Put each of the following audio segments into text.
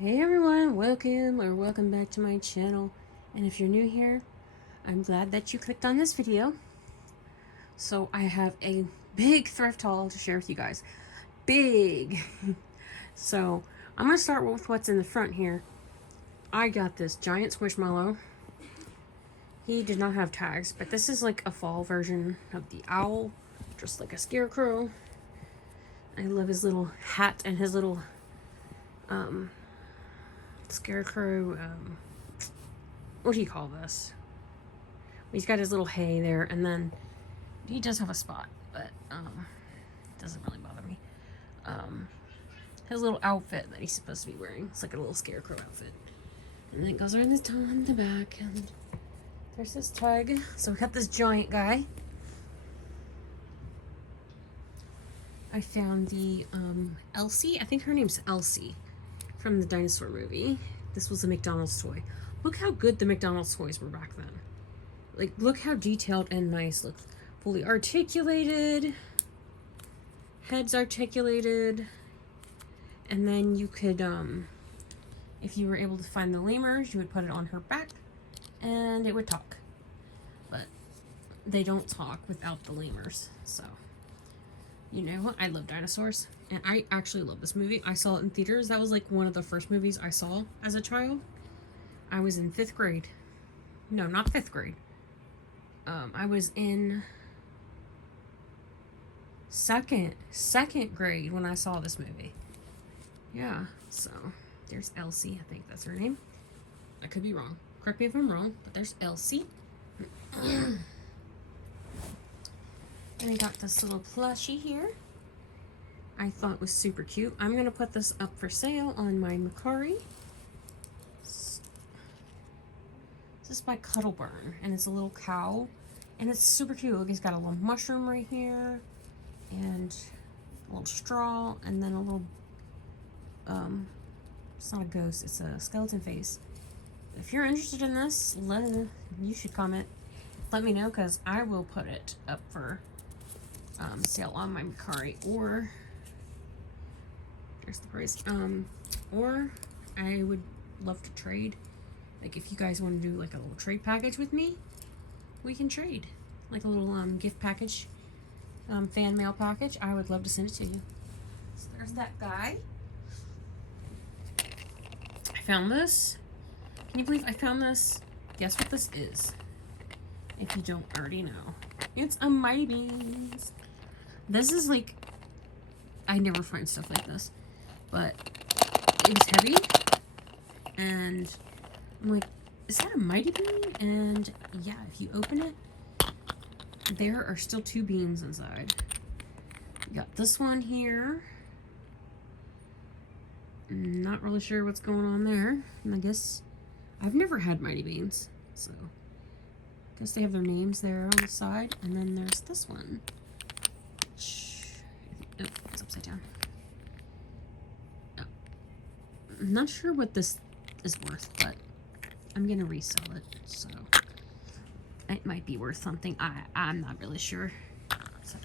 Hey everyone, welcome back to my channel. And if you're new here, I'm glad that you clicked on this video. So I have a big thrift haul to share with you guys. Big! So I'm going to start with what's in the front here. I got this giant squishmallow. He did not have tags, but this is like a fall version of the owl, just like a scarecrow. I love his little hat and his little scarecrow, what do you call this? He's got his little hay there, and then he does have a spot, but it doesn't really bother me. His little outfit that he's supposed to be wearing, it's like a little scarecrow outfit. And then it goes around this on the back, and there's this tug. So we got this giant guy. I found the Elsie, I think her name's Elsie, from the dinosaur movie. This was a McDonald's toy. Look how good the McDonald's toys were back then. Like, look how detailed and nice. Look, fully articulated. Heads articulated. And then you could, if you were able to find the lemurs, you would put it on her back and it would talk. But they don't talk without the lemurs. So, you know what? I love dinosaurs. And I actually love this movie. I saw it in theaters. That was like one of the first movies I saw as a child. I was in 5th grade. No, not 5th grade. I was in second grade when I saw this movie. Yeah, so there's Elsie. I think that's her name. I could be wrong. Correct me if I'm wrong, but there's Elsie. And I got this little plushie here. I thought it was super cute. I'm going to put this up for sale on my Mercari. This is by Cuddleburn, and it's a little cow, and it's super cute. Look, he's got a little mushroom right here, and a little straw, and then a little, it's not a ghost, it's a skeleton face. If you're interested in this, you should comment. Let me know, because I will put it up for sale on my Mercari, or there's the price, or I would love to trade. Like, if you guys want to do like a little trade package with me, we can trade. Like a little gift package, fan mail package. I would love to send it to you. So there's that guy. I found this. Can you believe I found this? Guess what this is? If you don't already know. It's a Mighty Beans. This is like, I never find stuff like this. But it was heavy. And I'm like, is that a Mighty Bean? And yeah, if you open it, there are still 2 beans inside. You got this one here. Not really sure what's going on there. And I guess I've never had Mighty Beans, so I guess they have their names there on the side. And then there's this one. Oh, it's upside down. Oh. I'm not sure what this is worth, but I'm gonna resell it, so it might be worth something. I'm not really sure, so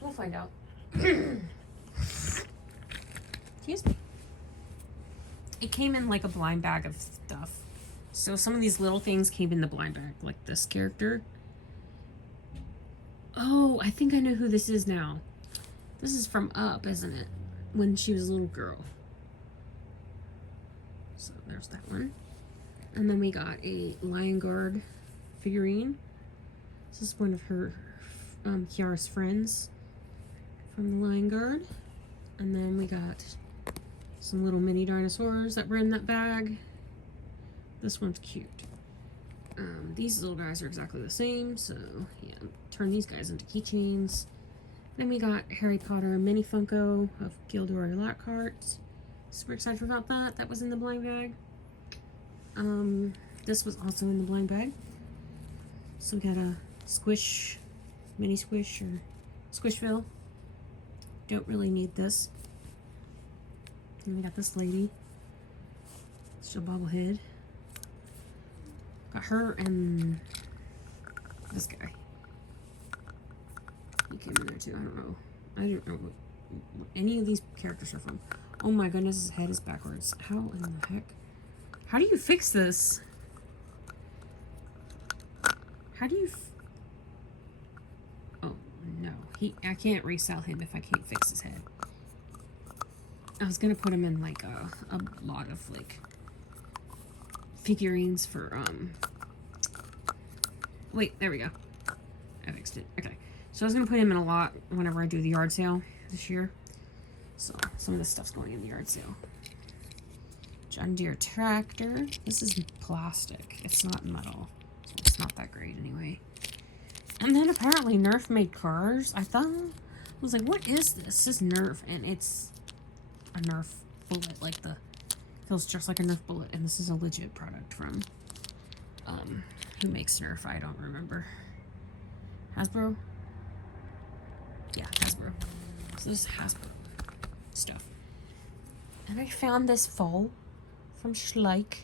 we'll find out. Excuse me. It came in like a blind bag of stuff, so some of these little things came in the blind bag, like this character. Oh, I think I know who this is now. This is from Up, isn't it? When she was a little girl. So there's that one. And then we got a Lion Guard figurine. This is one of her, Kiara's friends from the Lion Guard. And then we got some little mini dinosaurs that were in that bag. This one's cute. These little guys are exactly the same, so yeah, turn these guys into keychains. Then we got Harry Potter mini Funko of Gilderoy Lockhart. Super excited about that. That was in the blind bag. This was also in the blind bag. So we got a squish, mini squish, or Squishville. Don't really need this. And we got this lady. She's a bobblehead. Got her and this guy. He came in there too. I don't know what any of these characters are from. Oh my goodness, his head is backwards. How in the heck? How do you fix this? How do you... Oh, no. I can't resell him if I can't fix his head. I was gonna put him in, like, a lot of, like, figurines for, Wait, there we go. I fixed it. Okay. So I was gonna put him in a lot whenever I do the yard sale this year. So some of this stuff's going in the yard sale. John Deere tractor. This is plastic. It's not metal. So it's not that great anyway. And then apparently Nerf made cars. I was like, what is this? This is Nerf, and it's a Nerf bullet. Like feels just like a Nerf bullet, and this is a legit product from who makes Nerf? I don't remember. Hasbro? Yeah, Hasbro. So this is Hasbro stuff. And I found this foal from Schleich,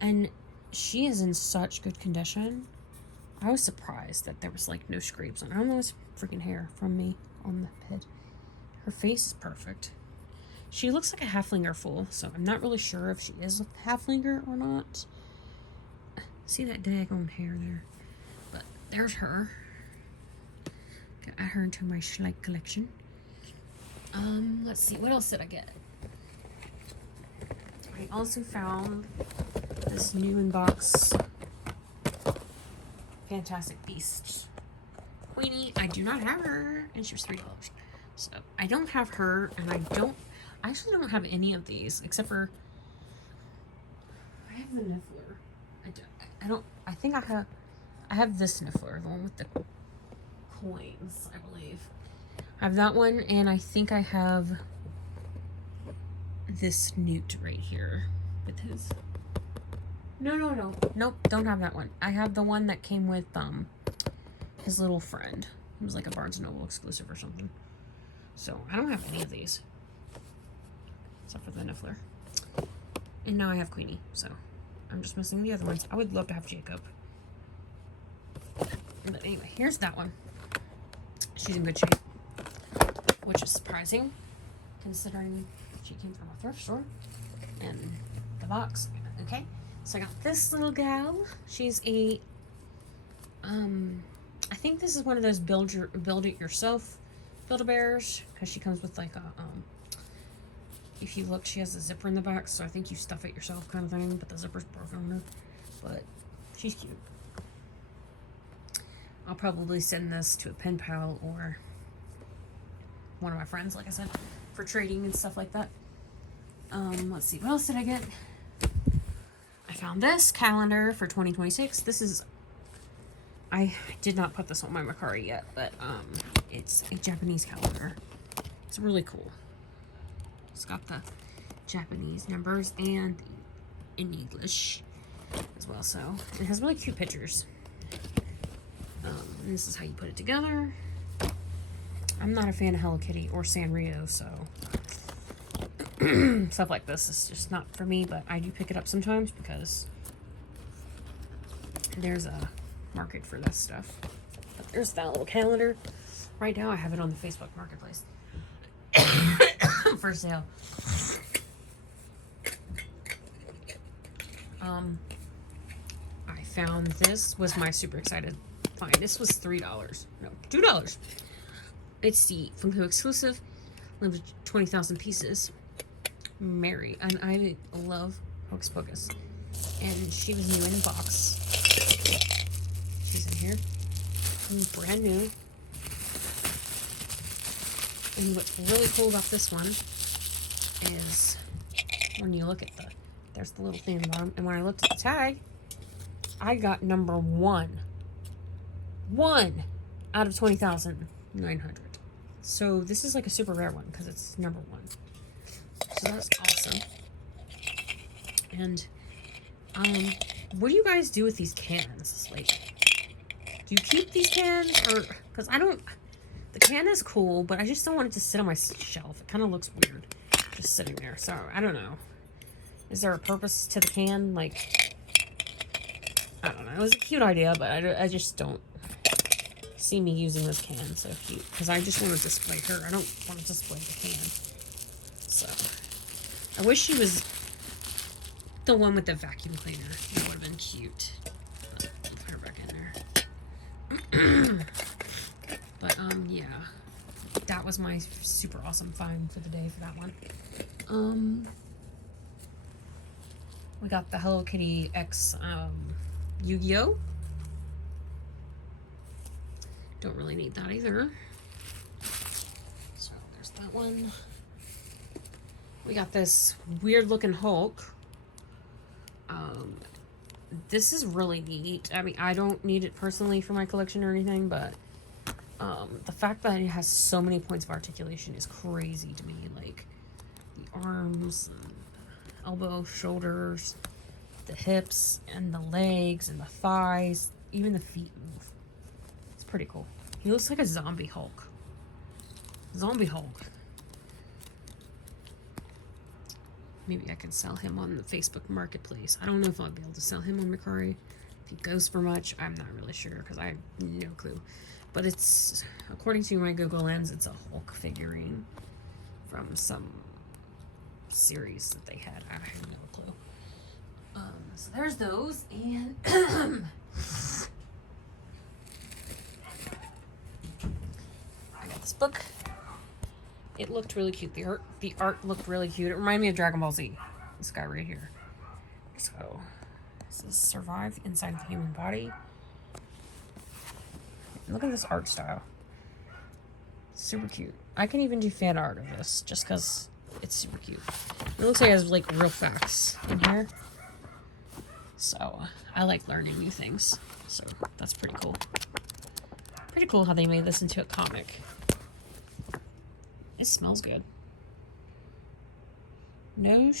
and she is in such good condition. I was surprised that there was like no scrapes on her. Almost freaking hair from me on the head. Her face is perfect. She looks like a halflinger foal, so I'm not really sure if she is a halflinger or not. See that daggone hair there? But there's her. Gotta add her into my Schleich collection. Let's see, what else did I get? I also found this new in-box Fantastic Beasts Queenie. I do not have her, and she was $3. So I don't have her, and I actually don't have any of these except for I have the Niffler. I think I have this Niffler, the one with the coins, I believe. I have that one, and I think I have this Newt right here with his... Nope, don't have that one. I have the one that came with his little friend. It was like a Barnes & Noble exclusive or something. So I don't have any of these except for the Niffler. And now I have Queenie, so I'm just missing the other ones. I would love to have Jacob. But anyway, here's that one. She's in good shape, which is surprising considering she came from a thrift store. And the box, okay? So I got this little gal. She's a, I think this is one of those build it yourself Build-A-Bears, because she comes with like a, if you look, she has a zipper in the back, so I think you stuff it yourself kind of thing, but the zipper's broken on her. But she's cute. I'll probably send this to a pen pal or one of my friends, like I said, for trading and stuff like that. Let's see, what else did I get? I found this calendar for 2026. This is, I did not put this on my Macari yet, but it's a Japanese calendar. It's really cool. It's got the Japanese numbers and in English as well, so it has really cute pictures. And this is how you put it together. I'm not a fan of Hello Kitty or Sanrio, so stuff like this is just not for me, but I do pick it up sometimes because there's a market for this stuff. But there's that little calendar. Right now I have it on the Facebook Marketplace for sale. I found this, was my super excited find. This was $3. No, $2. It's the Funko exclusive, limited 20,000 pieces. Mary, and I love Hocus Pocus. And she was new in the box. She's in here. Brand new. And what's really cool about this one is when you look at there's the little thing in the bottom, and when I looked at the tag, I got number 1. 1 out of 20,900. So this is like a super rare one because it's number 1. So that's awesome. And what do you guys do with these cans? Like, do you keep these cans, or because I don't? The can is cool, but I just don't want it to sit on my shelf. It kind of looks weird just sitting there. So I don't know. Is there a purpose to the can? Like, I don't know. It was a cute idea, but I just don't see me using this can so cute because I just want to display her. I don't want to display the can. So I wish she was the one with the vacuum cleaner. That would have been cute. Put her back in there. But, yeah. That was my super awesome find for the day for that one. We got the Hello Kitty X, Yu-Gi-Oh! Don't really need that either. So, there's that one. We got this weird looking Hulk. This is really neat. I mean, I don't need it personally for my collection or anything, but the fact that it has so many points of articulation is crazy to me. Like, the arms, and elbow, shoulders, the hips, and the legs, and the thighs, even the feet move. It's pretty cool. He looks like a zombie Hulk. Zombie Hulk. Maybe I can sell him on the Facebook Marketplace. I don't know if I'll be able to sell him on Mercari. If he goes for much, I'm not really sure because I have no clue. But it's, according to my Google Lens, it's a Hulk figurine from some series that they had. I have no clue. So there's those, and I got this book. It looked really cute. The art looked really cute. It reminded me of Dragon Ball Z. This guy right here. So, this is Survive Inside the Human Body. Look at this art style. Super cute. I can even do fan art of this just because it's super cute. It looks like it has like real facts in here. So, I like learning new things. So, that's pretty cool. Pretty cool how they made this into a comic. It smells good. What?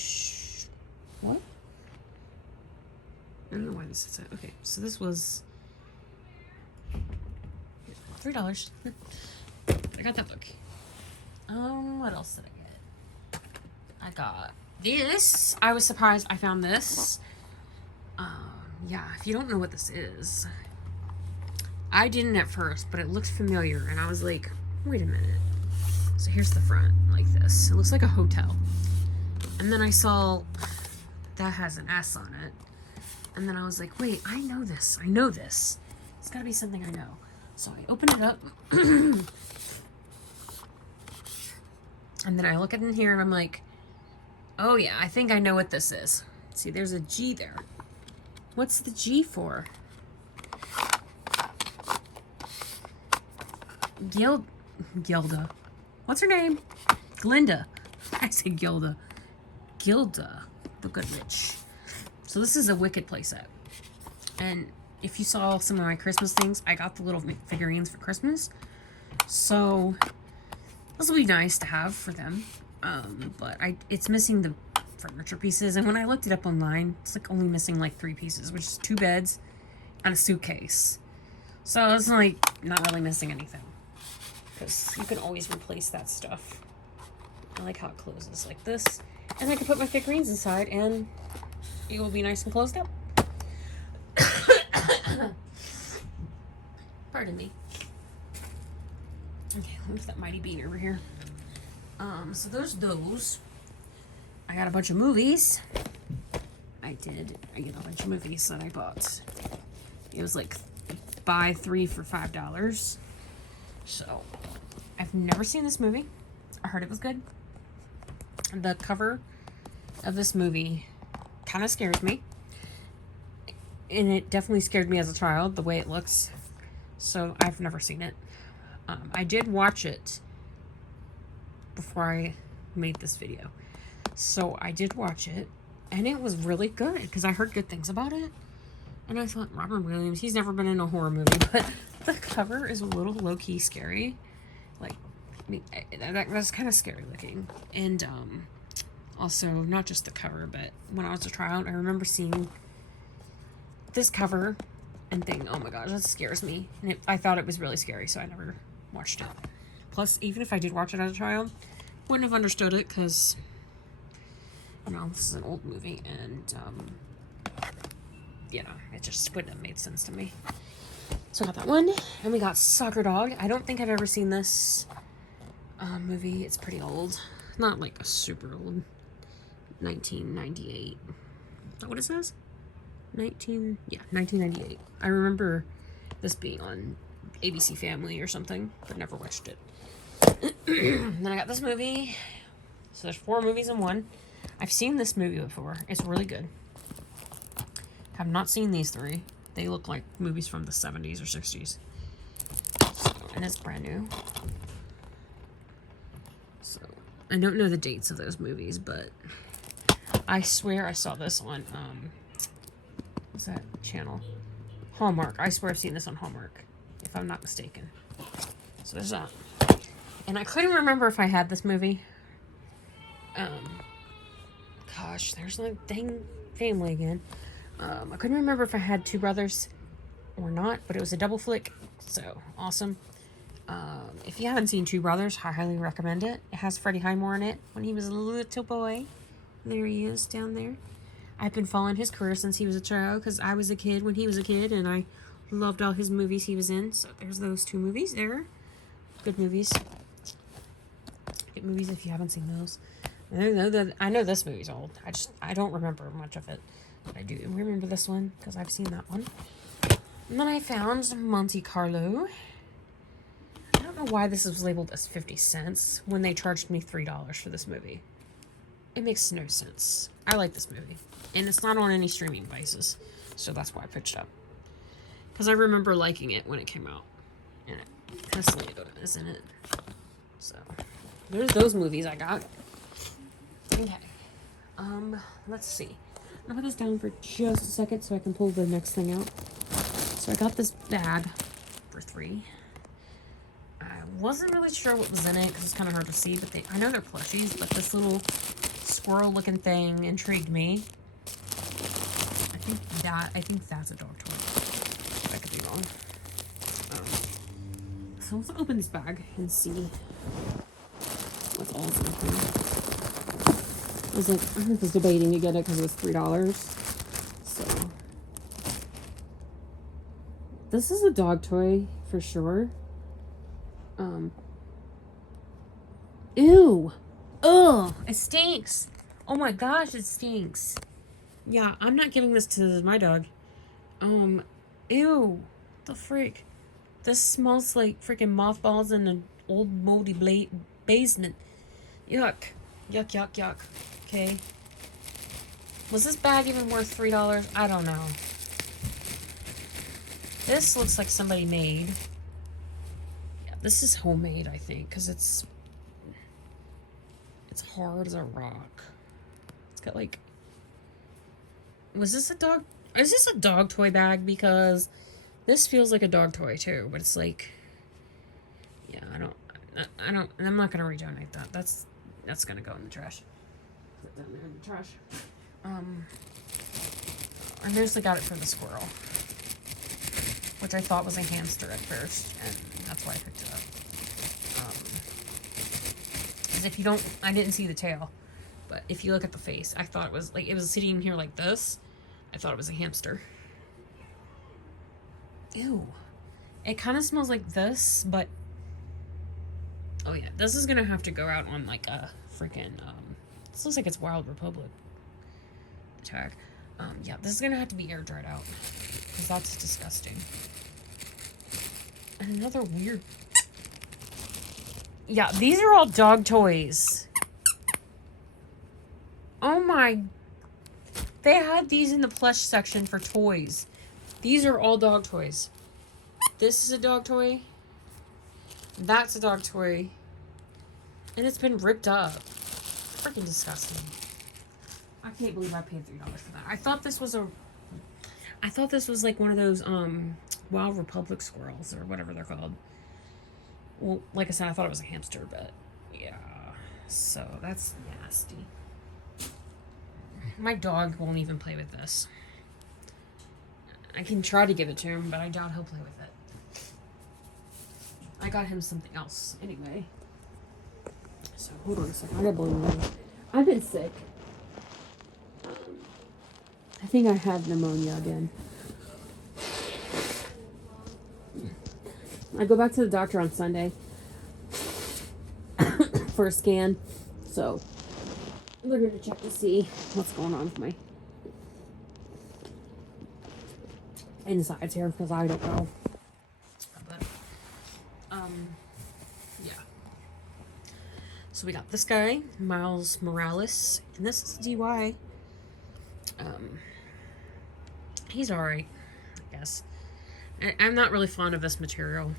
I don't know why this is that. Okay, so this was $3. I got that book. What else did I get? I got this. I was surprised I found this. Yeah, if you don't know what this is, I didn't at first, but it looks familiar, and I was like, wait a minute. So here's the front, like this. It looks like a hotel. And then I saw that has an S on it. And then I was like, wait, I know this. I know this. It's gotta be something I know. So I open it up. And then I look at it in here and I'm like, oh yeah, I think I know what this is. See, there's a G there. What's the G for? Gilda. What's her name? Glinda. I said Gilda. Gilda, the Good Witch. So this is a Wicked playset. And if you saw some of my Christmas things, I got the little figurines for Christmas. So this will be nice to have for them. But it's missing the furniture pieces. And when I looked it up online, it's like only missing like 3 pieces, which is 2 beds and a suitcase. So it's like not really missing anything. Because you can always replace that stuff. I like how it closes like this. And I can put my figurines inside and it will be nice and closed up. Pardon me. Okay, let me put that mighty bean over here. So there's those. I got a bunch of movies. I get a bunch of movies that I bought. It was like buy 3 for $5. So, I've never seen this movie. I heard it was good. The cover of this movie kind of scares me. And it definitely scared me as a child, the way it looks. So, I've never seen it. I did watch it before I made this video. So, I did watch it. And it was really good, because I heard good things about it. And I thought, Robert Williams, he's never been in a horror movie, but the cover is a little low-key scary. Like, I mean, that's kind of scary looking. And, also, not just the cover, but when I was a child, I remember seeing this cover and thinking, oh my gosh, that scares me. And I thought it was really scary, so I never watched it. Plus, even if I did watch it as a child, wouldn't have understood it, because, you know, this is an old movie, and, you know, it just wouldn't have made sense to me. So I got that one, and we got Soccer Dog. I don't think I've ever seen this movie. It's pretty old. Not like a super old. 1998. Is that what it says? 1998. I remember this being on ABC Family or something, but never watched it. Then I got this movie. So there's 4 movies in one. I've seen this movie before. It's really good. Have not seen these 3. They look like movies from the 70s or 60s. So, and it's brand new. So, I don't know the dates of those movies, but I swear I saw this on, what's that channel? Hallmark. I swear I've seen this on Hallmark, if I'm not mistaken. So there's that. And I couldn't remember if I had this movie. Gosh, there's the dang family again. I couldn't remember if I had Two Brothers or not, but it was a double flick, so awesome. If you haven't seen Two Brothers, I highly recommend it. It has Freddie Highmore in it when he was a little boy. There he is down there. I've been following his career since he was a child, because I was a kid when he was a kid, and I loved all his movies he was in. So there's those 2 movies there. Good movies. Good movies if you haven't seen those. I know this movie's old. I don't remember much of it. But I do remember this one, because I've seen that one. And then I found Monte Carlo. I don't know why this was labeled as 50 cents when they charged me $3 for this movie. It makes no sense. I like this movie. And it's not on any streaming devices. So that's why I picked it up. Because I remember liking it when it came out. And it kind of slanted is in it. So, there's those movies I got. Okay. Let's see. I'll put this down for just a second so I can pull the next thing out. So I got this bag for $3. I wasn't really sure what was in it because it's kind of hard to see, but I know they're plushies, but this little squirrel-looking thing intrigued me. I think that's a dog toy. I could be wrong. So let's open this bag and see what's all in here. I was debating to get it because it was $3. So this is a dog toy for sure. Ew. Ugh. It stinks. Oh my gosh, it stinks. Yeah, I'm not giving this to my dog. Ew. The frick. This smells like freaking mothballs in an old moldy basement. Yuck. Yuck, yuck, yuck. Okay. Was this bag even worth $3? I don't know. This looks like somebody made. Yeah, this is homemade, I think, because it's hard as a rock. It's got like... Was this a dog... Is this a dog toy bag? Because this feels like a dog toy too, but it's like... Yeah, I'm not gonna redonate that. That's gonna go in the trash. Put it down there in the trash. I mostly got it for the squirrel, which I thought was a hamster at first, and that's why I picked it up. Because if you don't, I didn't see the tail, but if you look at the face, I thought it was like, it was sitting here like this. I thought it was a hamster. Ew. It kind of smells like this, but oh yeah, this is gonna have to go out on like a freaking this looks like it's Wild Republic tag. Yeah, this is gonna have to be air dried out because that's disgusting. And another weird... Yeah, these are all dog toys. Oh my... They had these in the plush section for toys. These are all dog toys. This is a dog toy. That's a dog toy. And it's been ripped up. Freaking disgusting. I can't believe I paid $3 for that. I thought this was like one of those Wild Republic squirrels or whatever they're called. Well, like I said, I thought it was a hamster, but yeah. So that's nasty. My dog won't even play with this. I can try to give it to him, but I doubt he'll play with it. I got him something else anyway. So hold on a second. I gotta blow my nose. I've been sick. I think I have pneumonia again. I go back to the doctor on Sunday for a scan. So We're going to check to see what's going on with my insides here because I don't know. But, yeah. So we got this guy, Miles Morales, and this is DY. He's alright, I guess. I'm not really fond of this material.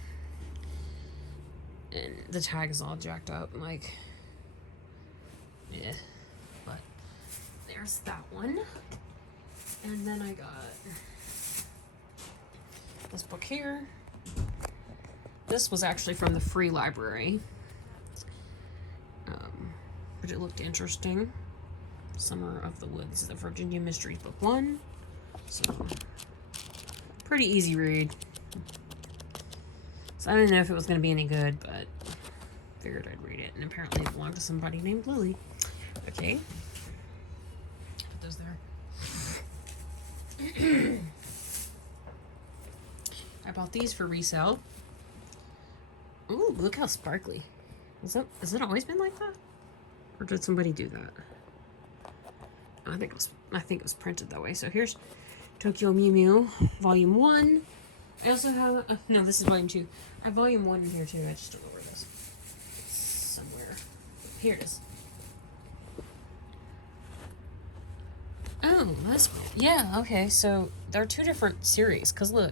And the tag is all jacked up, like, yeah. But there's that one. And then I got this book here. This was actually from the free library. But it looked interesting. Summer of the Woods, the Virginia Mysteries, Book 1. So, pretty easy read. So I didn't know if it was going to be any good, but figured I'd read it. And apparently it belonged to somebody named Lily. Okay. Put those there. I bought these for resale. Ooh, look how sparkly. Has it always been like that? Or did somebody do that? I think it was printed that way. So here's Tokyo Mew Mew, Volume 1. I also have... no, this is Volume 2. I have Volume 1 in here, too. I just don't know where it is. It's somewhere. Here it is. Oh, that's... yeah, okay. So there are two different series. Because, look.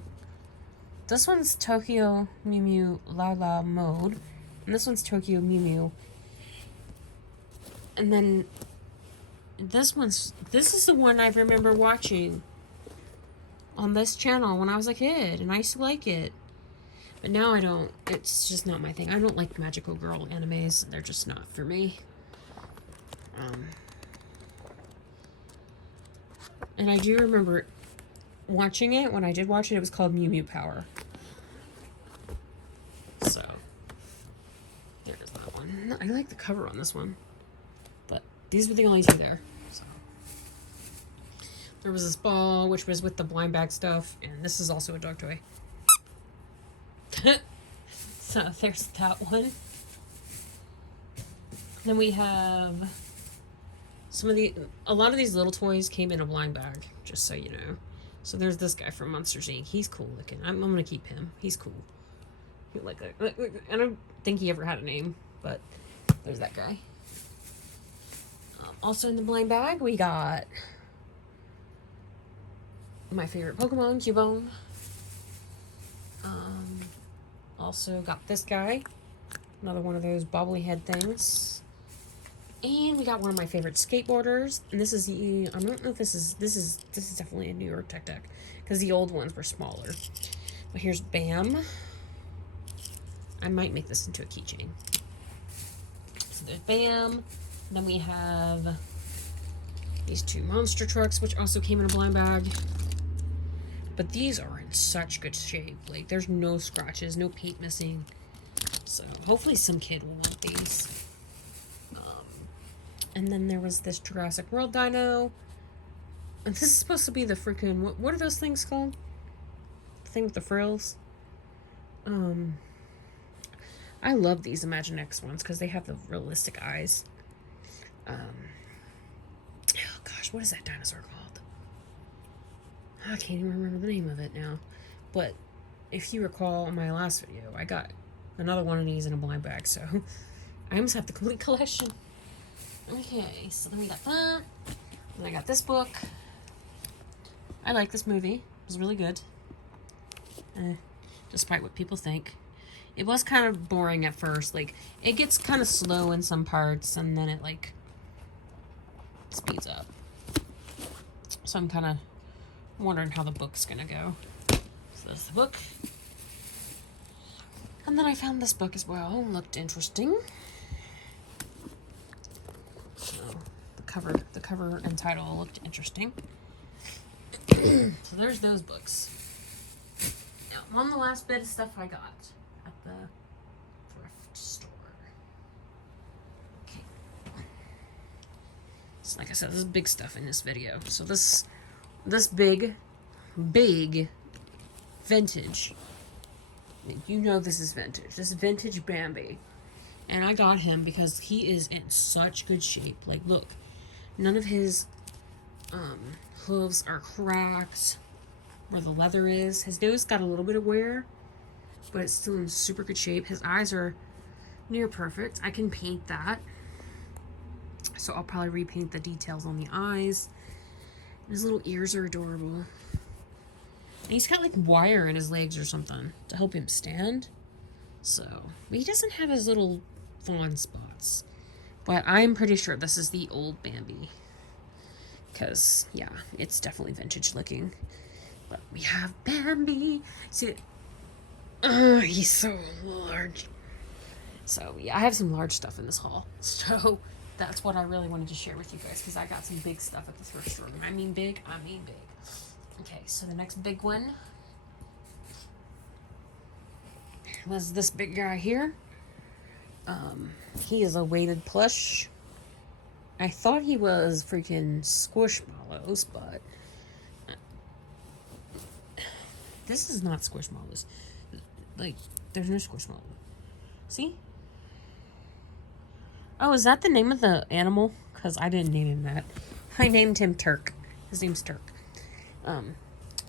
This one's Tokyo Mew Mew La La Mode. And this one's Tokyo Mew Mew. And then... this is the one I remember watching on this channel when I was a kid, and I used to like it. But now I don't. It's just not my thing. I don't like magical girl animes. They're just not for me. And I do remember watching it. When I did watch it, it was called Mew Mew Power. So, there's that one. I like the cover on this one. But these were the only two there. So. There was this ball, which was with the blind bag stuff, and this is also a dog toy. So there's that one. Then we have a lot of these little toys came in a blind bag, just so you know. So there's this guy from Monsters Inc. He's cool looking. I'm gonna keep him. He's cool. I don't think he ever had a name, but there's that guy. Also in the blind bag, we got my favorite Pokemon, Cubone. Also got this guy, another one of those bobbly head things. And we got one of my favorite skateboarders, and this is the, I don't know if this is definitely a New York Tech Deck, because the old ones were smaller. But here's Bam. I might make this into a keychain. So there's Bam. Then we have these two monster trucks, which also came in a blind bag. But these are in such good shape. Like, there's no scratches, no paint missing. So, hopefully some kid will want these. And then there was this Jurassic World dino. And this is supposed to be the freaking... What are those things called? The thing with the frills? I love these Imaginext ones because they have the realistic eyes. Oh gosh, what is that dinosaur called? I can't even remember the name of it now. But if you recall in my last video, I got another one of these in a blind bag, so I almost have the complete collection. Okay, so then we got that. Then I got this book. I like this movie. It was really good. Despite what people think. It was kind of boring at first. Like, it gets kind of slow in some parts, and then it, like, speeds up. So I'm kind of wondering how the book's gonna go. So that's the book. And then I found this book as well. It looked interesting. So the cover and title looked interesting. So there's those books. Now, on the last bit of stuff I got at the thrift store. Okay. So like I said, this is big stuff in this video. So this big vintage. You know this is vintage. This is vintage Bambi. And I got him because he is in such good shape. Like, look. None of his hooves are cracked where the leather is. His nose got a little bit of wear, but it's still in super good shape. His eyes are near perfect. I can paint that. So I'll probably repaint the details on the eyes. His little ears are adorable. And he's got like wire in his legs or something to help him stand. So, but he doesn't have his little fawn spots. But I'm pretty sure this is the old Bambi. Because, yeah, it's definitely vintage looking. But we have Bambi. See, he's so large. So, yeah, I have some large stuff in this haul. So, that's what I really wanted to share with you guys. Because I got some big stuff at the thrift store. I mean big. Okay, so the next big one was this big guy here. He is a weighted plush. I thought he was freaking Squishmallows, but this is not Squishmallows. Like, there's no Squishmallows. See? Oh, is that the name of the animal? Because I didn't name him that. I named him Turk. His name's Turk.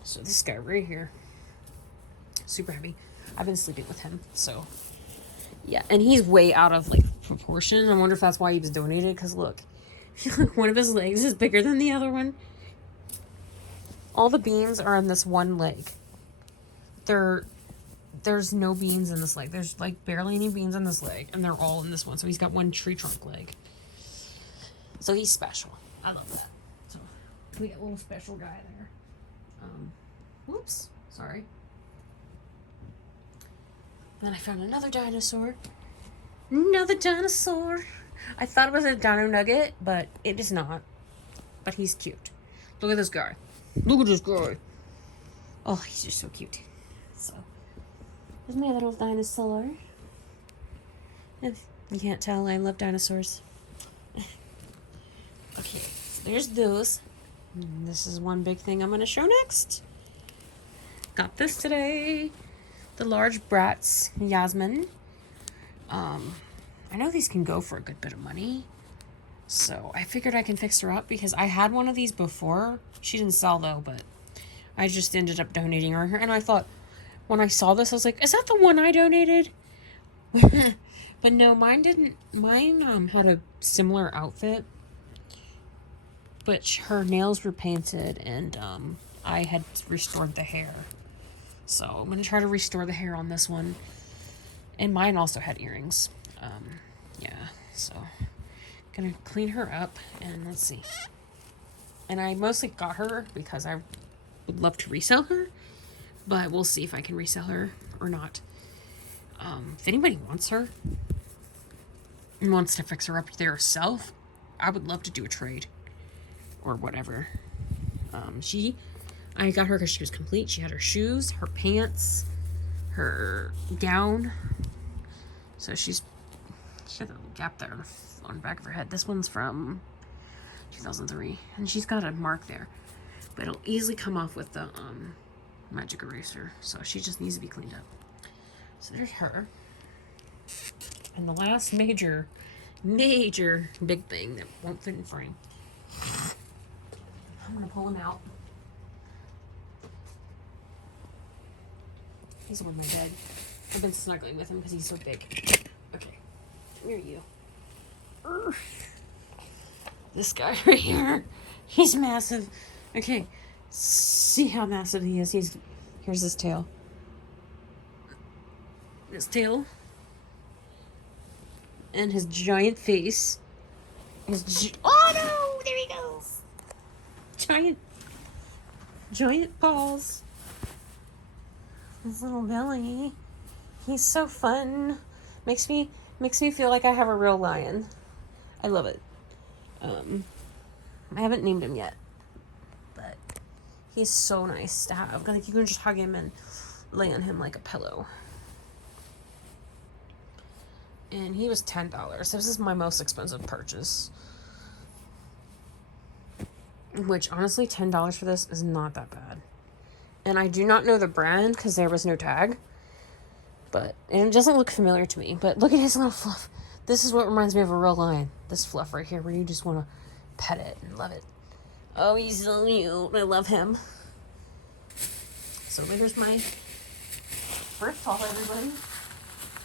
So this guy right here, super heavy. I've been sleeping with him, so yeah, and he's way out of like proportion. I wonder if that's why he was donated. Because look, one of his legs is bigger than the other one. All the beans are on this one leg. There's no beans in this leg. There's like barely any beans on this leg, and they're all in this one. So he's got one tree trunk leg. So he's special. I love that. So we got a little special guy there. Whoops, sorry. Then I found another dinosaur. Another dinosaur. I thought it was a dino nugget, but it is not. But he's cute. Look at this guy. Look at this guy. Oh, he's just so cute. So, there's my little dinosaur. If you can't tell, I love dinosaurs. Okay, so there's those. And this is one big thing I'm going to show next. Got this today. The large Bratz Yasmin. I know these can go for a good bit of money. So I figured I can fix her up because I had one of these before. She didn't sell though, but I just ended up donating her. And I thought, when I saw this, I was like, is that the one I donated? But no, mine didn't. Mine had a similar outfit. But her nails were painted and I had restored the hair. So I'm going to try to restore the hair on this one. And mine also had earrings. Yeah, so going to clean her up and let's see. And I mostly got her because I would love to resell her. But we'll see if I can resell her or not. If anybody wants her and wants to fix her up there herself, I would love to do a trade. Or whatever. I got her because she was complete. She had her shoes, her pants, her gown. So she had a little gap there on the back of her head. This one's from 2003. And she's got a mark there. But it'll easily come off with the magic eraser. So she just needs to be cleaned up. So there's her. And the last major big thing that won't fit in frame. I'm going to pull him out. He's on my bed. I've been snuggling with him because he's so big. Okay. Come here, you. Urgh. This guy right here. He's massive. Okay. See how massive he is. Here's his tail. His tail. And his giant face. Oh no! There he goes! Giant paws. His little belly. He's so fun. Makes me feel like I have a real lion. I love it. I haven't named him yet, but he's so nice to have. Like, you can just hug him and lay on him like a pillow. And he was $10. This is my most expensive purchase. Which, honestly, $10 for this is not that bad. And I do not know the brand because there was no tag. And it doesn't look familiar to me. But look at his little fluff. This is what reminds me of a real lion. This fluff right here where you just want to pet it and love it. Oh, he's so cute. I love him. So there's my thrift haul, everybody.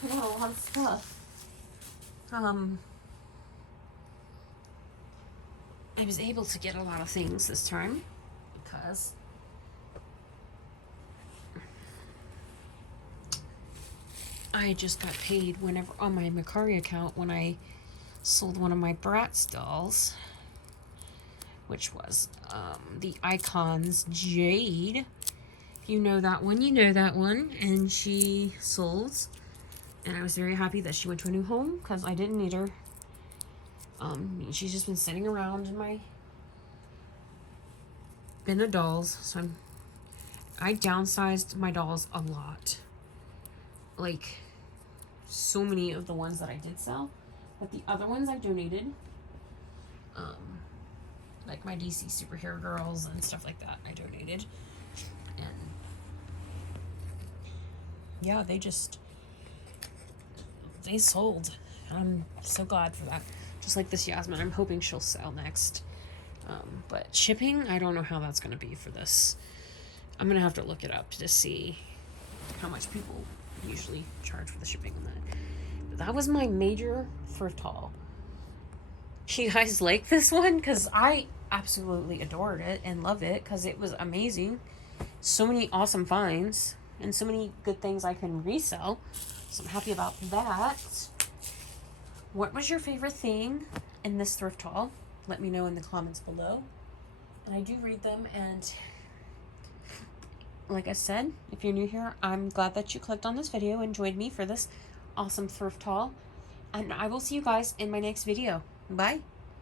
I got a lot of stuff. I was able to get a lot of things this time because I just got paid whenever on my Mercari account when I sold one of my Bratz dolls, which was the Icons Jade. If you know that one, you know that one. And she sold, and I was very happy that she went to a new home because I didn't need her. She's just been sitting around in my bin of dolls, so I downsized my dolls a lot. Like, so many of the ones that I did sell, but the other ones I donated. Like my DC superhero girls and stuff like that, I donated. And yeah, they sold. I'm so glad for that. Just like this Yasmin, I'm hoping she'll sell next. But shipping, I don't know how that's going to be for this. I'm going to have to look it up to see how much people usually charge for the shipping on that. But that was my major thrift haul. You guys like this one? Because I absolutely adored it and loved it because it was amazing. So many awesome finds and so many good things I can resell. So I'm happy about that. What was your favorite thing in this thrift haul? Let me know in the comments below. And I do read them, and like I said, if you're new here, I'm glad that you clicked on this video and joined me for this awesome thrift haul. And I will see you guys in my next video. Bye.